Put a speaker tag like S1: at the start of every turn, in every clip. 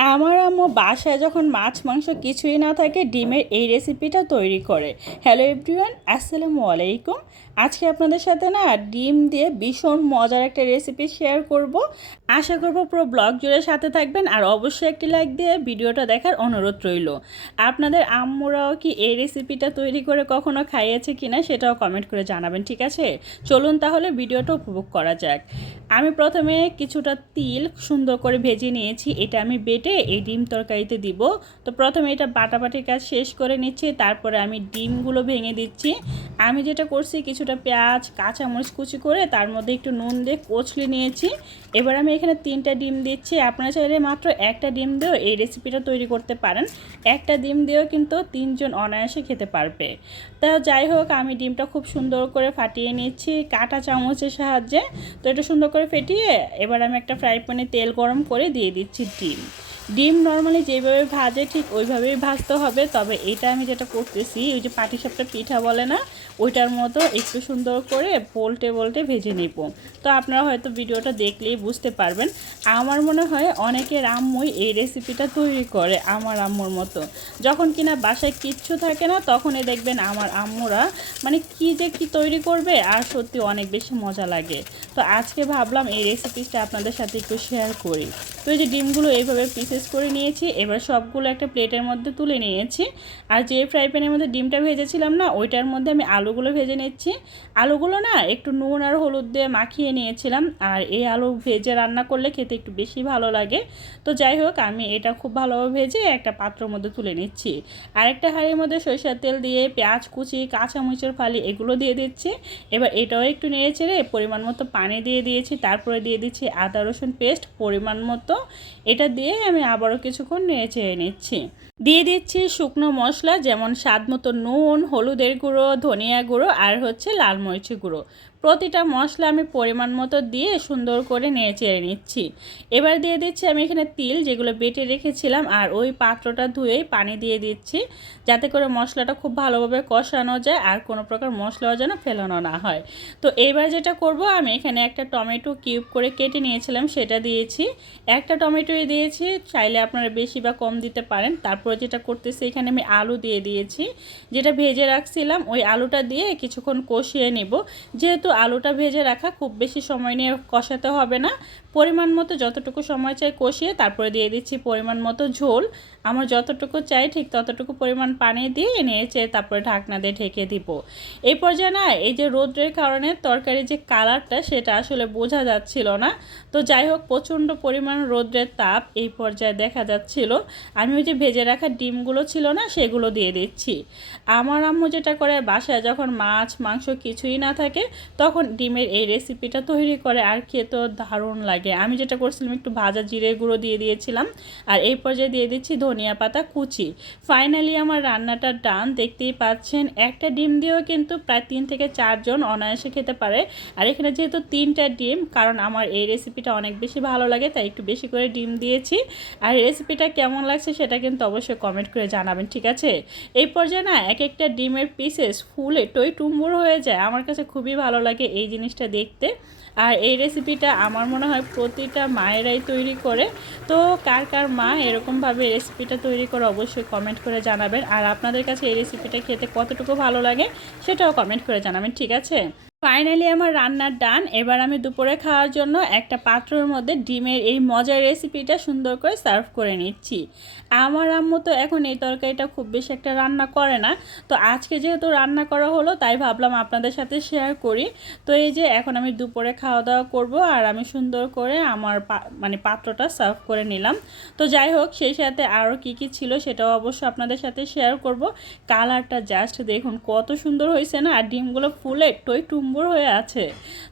S1: আমার আম্মু বাসায় যখন মাছ, মাংস কিছুই না থাকে, ডিমের এই রেসিপিটা তৈরি করে। হ্যালো এভরিওয়ান আসসালামু আলাইকুম। আজকে আপনাদের সাথে না ডিম দিয়ে ভীষণ মজার একটা রেসিপি শেয়ার করব। আশা করব পুরো ব্লগ জুড়ে সাথে থাকবেন আর অবশ্যই একটি লাইক দিয়ে ভিডিওটা দেখার অনুরোধ রইল। আপনাদের আম্মুরাও কি এই রেসিপিটা তৈরি করে কখনো খাইয়েছে কিনা সেটাও কমেন্ট করে জানাবেন, ঠিক আছে? চলুন তাহলে ভিডিওটা উপভোগ করা যাক। আমি প্রথমে কিছুটা তিল সুন্দর করে ভেজে নিয়েছি। এটা আমি বেটে এই ডিম তরকারিতে দিব। তো প্রথমে এটা বাটাবাটির কাজ শেষ করে নিচ্ছি, তারপরে আমি ডিমগুলো ভেঙে দিচ্ছি। আমি যেটা করছি, কিছুটা পেঁয়াজ, কাঁচামরিচ কুচি করে তার মধ্যে একটু নুন দিয়ে কচলি নিয়েছি। এবার আমি এখানে তিনটা ডিম দিচ্ছি। আপনারা চাইলে মাত্র একটা ডিম দিয়েও এই রেসিপিটা তৈরি করতে পারেন। একটা ডিম দিয়েও কিন্তু তিনজন অনায়াসে খেতে পারবে। তা যাই হোক, আমি ডিমটা খুব সুন্দর করে ফাটিয়ে নিচ্ছি কাঁটা চামচের সাহায্যে। তো এটা সুন্দর করে ফেটিয়ে এবার আমি একটা ফ্রাই প্যানে তেল গরম করে দিয়ে দিচ্ছি ডিম। ডিম নর্মালি যেভাবে ভাজে ঠিক ওইভাবেই ভাজতে হবে, তবে এটা আমি যেটা করতেছি, ওই যে পাটিসাপটা পিঠা বলে না, ওইটার মতো একটু সুন্দর করে পোল্টে পোল্টে ভেজে নিব। তো আপনারা হয়তো ভিডিওটা দেখলেই বুঝতে পারবেন, আমার মনে হয় অনেকের আম্মুই এই রেসিপিটা তৈরি করে আমার আম্মুর মতো। যখন কিনা বাসায় কিচ্ছু থাকে না, তখনই দেখবেন আমার আম্মুরা মানে কি যে কি তৈরি করবে, আর সত্যি অনেক বেশি মজা লাগে। তো আজকে ভাবলাম এই রেসিপিটা আপনাদের সাথে একটু শেয়ার করি। তো এই যে ডিমগুলো এইভাবে পিসেস করে নিয়েছি, এবার সবগুলো একটা প্লেটের মধ্যে তুলে নিয়েছি। আর যে ফ্রাই প্যানের মধ্যে ডিমটা ভেজেছিলাম না, ওইটার মধ্যে আমি আলুগুলো ভেজে নিচ্ছি। আলুগুলো না একটু নুন আর হলুদ দিয়ে মাখিয়ে নিয়েছিলাম, আর এই আলু ভেজে রান্না করলে খেতে একটু বেশি ভালো লাগে। তো যাই হোক, আমি এটা খুব ভালোভাবে ভেজে একটা পাত্রের মধ্যে তুলে নিচ্ছি। আরেকটা হাঁড়ির মধ্যে সরিষার তেল দিয়ে পেঁয়াজ কুচি, কাঁচামরিচের ফালি এগুলো দিয়ে দিচ্ছি। এবার এটাও একটু নেড়ে চেড়ে পরিমাণ মতো পানি দিয়ে দিয়েছি, তারপরে দিয়ে দিচ্ছি আদা রসুন পেস্ট পরিমাণ মতো এটা দিয়ে আমি আবারও কিছুক্ষণ নেড়ে চেড়ে নিচ্ছি। দিয়ে দিচ্ছি শুকনো মশলা, যেমন স্বাদ মতো নুন, হলুদের গুঁড়ো, ধনিয়া গুঁড়ো আর হচ্ছে লাল মরিচি গুঁড়ো। প্রতিটা মশলা আমি পরিমাণ মতো দিয়ে সুন্দর করে নেড়ে চেড়ে নিচ্ছি। এবার দিয়ে দিচ্ছি আমি এখানে তিল, যেগুলো বেটে রেখেছিলাম, আর ওই পাত্রটা ধুয়েই পানি দিয়ে দিচ্ছি, যাতে করে মশলাটা খুব ভালোভাবে কষানো যায় আর কোনো প্রকার মশলাও যেন ফেলানো না হয়। তো এবার যেটা করব, আমি এখানে একটা টমেটো কিউব করে কেটে নিয়েছিলাম, সেটা দিয়েছি। একটা টমেটোই দিয়েছি, চাইলে আপনারা বেশি বা কম দিতে পারেন, তারপরে যেটা করতেছি, এখানে আমি আলু দিয়ে দিয়েছি। যেটা ভেজে রাখছিলাম, ওই আলুটা দিয়ে কিছুক্ষণ কষিয়ে নেব। যেহেতু আলুটা ভেজে রাখা, খুব বেশি সময় নিয়ে কষাতে হবে না। পরিমাণ মতো যতটুকু সময় চাই কষিয়ে তারপরে দিয়ে দিচ্ছি পরিমাণ মতো ঝোল। আমার যতটুকু চাই ঠিক ততটুকু পরিমাণ পানি দিয়ে নিয়েছে তারপরে ঢাকনা দিয়ে ঢেকে দিব। এই পর্যায়ে না, এই যে রোদ্রের কারণে তরকারি যে কালারটা সেটা আসলে বোঝা যাচ্ছিল না। তো যাই হোক, প্রচণ্ড পরিমাণ রোদ্রের তাপ এই পর্যায়ে দেখা যাচ্ছিল। আমি ওই যে ভেজে রাখা ডিমগুলো ছিল না, সেগুলো দিয়ে দিচ্ছি। আমার আম্মু যেটা করে, বাসায় যখন মাছ, মাংস কিছুই না থাকে, তখন ডিমের এই রেসিপিটা তৈরি করে আর খেতেও দারুণ লাগে। আমি যেটা করছিলাম, একটু ভাজা জিরে গুঁড়ো দিয়ে দিয়েছিলাম আর এই পর্যায়ে দিয়ে দিচ্ছি ধনিয়া পাতা, কুচি। ফাইনালি আমার রান্নাটা ডান দেখতেই পাচ্ছেন, একটা ডিম দিয়েও কিন্তু প্রায় তিন থেকে চারজন অনায়াসে খেতে পারে। আর এখানে যেহেতু তিনটা ডিম, কারণ আমার এই রেসিপিটা অনেক বেশি ভালো লাগে, তাই একটু বেশি করে ডিম দিয়েছি। আর রেসিপিটা কেমন লাগছে সেটা কিন্তু অবশ্যই কমেন্ট করে জানাবেন, ঠিক আছে? এই পর্যায়ে না এক একটা ডিমের পিসেস ফুলে টই টুম্বুর হয়ে যায়। আমার কাছে খুবই ভালো লাগে এই জিনিসটা দেখতে। আর এই রেসিপিটা আমার মনে হয় প্রতিটা মায়েরাই তৈরি করে। তো কার কার মা এরকমভাবে রেসিপিটা তৈরি করে অবশ্যই কমেন্ট করে জানাবেন। আর আপনাদের কাছে এই রেসিপিটা খেতে কতটুকু ভালো লাগে সেটাও কমেন্ট করে জানাবেন, ঠিক আছে? ফাইনালি আমার রান্নার ডান এবার আমি দুপুরে খাওয়ার জন্য একটা পাত্রের মধ্যে ডিমের এই মজার রেসিপিটা সুন্দর করে সার্ভ করে নিচ্ছি। আমার আম্মু তো এখন এই তরকারিটা খুব বেশি একটা রান্না করে না। তো আজকে যেহেতু রান্না করা হলো, তাই ভাবলাম আপনাদের সাথে শেয়ার করি। তো এই যে এখন আমি দুপুরে খাওয়া দাওয়া করব আর আমি সুন্দর করে আমার মানে পাত্রটা সার্ভ করে নিলাম। তো যাই হোক, সেই সাথে আরও কি কি ছিল সেটাও অবশ্য আপনাদের সাথে শেয়ার করব। কালারটা জাস্ট দেখুন কত সুন্দর হয়েছে না? আর ডিমগুলো ফুলে টই টুম নম্বর হয়ে আছে।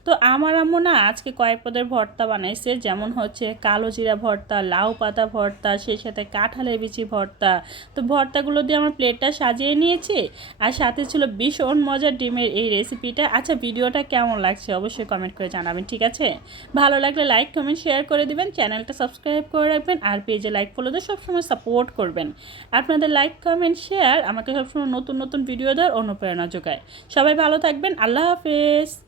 S1: তো আমার আম্মু না আজকে কয়েক পদের ভর্তা বানাইছে, যেমন হচ্ছে কালো জিরা ভর্তা, লাউ পাতা ভর্তা, সেই সাথে কাঁঠালের বিচি ভর্তা। তো ভর্তাগুলো দিয়ে আমার প্লেটটা সাজিয়ে নিয়েছি, আর সাথে ছিল ভীষণ মজার ডিমের এই রেসিপিটা আচ্ছা ভিডিওটা কেমন লাগছে অবশ্যই কমেন্ট করে জানাবেন, ঠিক আছে? ভালো লাগলে লাইক কমেন্ট শেয়ার করে দিবেন, চ্যানেলটা সাবস্ক্রাইব করে রাখবেন, আর পেজে লাইক ফলো দিয়ে সবসময় সাপোর্ট করবেন। আপনাদের লাইক কমেন্ট শেয়ার আমাকে সবসময় নতুন নতুন ভিডিও দেওয়ার অনুপ্রেরণা যোগায়। সবাই ভালো থাকবেন, আল্লাহ হাফেজ। Hafiz